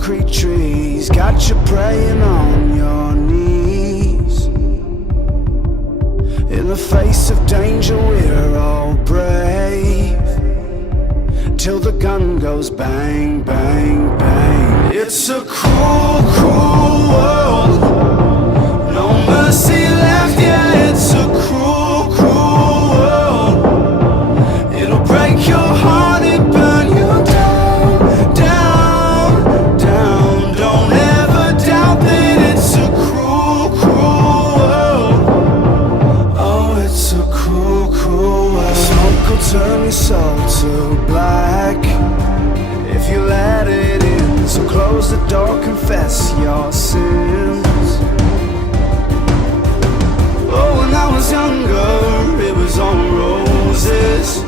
concrete trees, got you praying on your knees. In the face of danger we're all brave, till the gun goes bang, bang, bang. It's a cruel, cruel world, no mercy left, yeah, it's a cruel, cruel world. It'll break your heart and burn you down, down, down. Don't ever doubt that it's a cruel, cruel world. Oh, it's a cruel, cruel world. Smoke will turn your soul to black if you let it in. So close the door, confess your sins. Oh, when I was younger, it was all roses.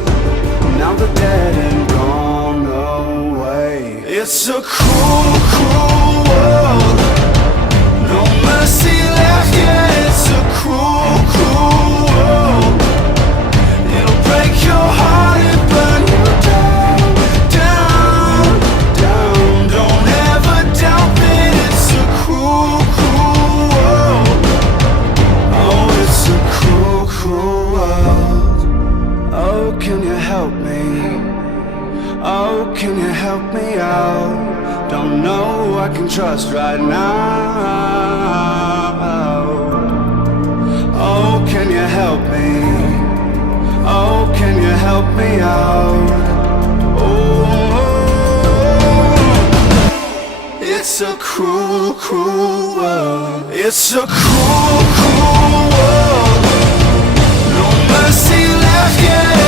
Now they're dead and gone away. It's a cruel, cruel world, no mercy left, yeah, it's a cruel, cruel world. It'll break your heart and burn you down, down, down. Don't ever doubt that it's a cruel, cruel world. Oh, it's a cruel, cruel world. Oh, can you help me? Oh, can you help me out? Don't know who I can trust right now. Oh, can you help me? Oh, can you help me out? Oh, it's a cruel, cruel world. It's a cruel, cruel world, no mercy left, yeah.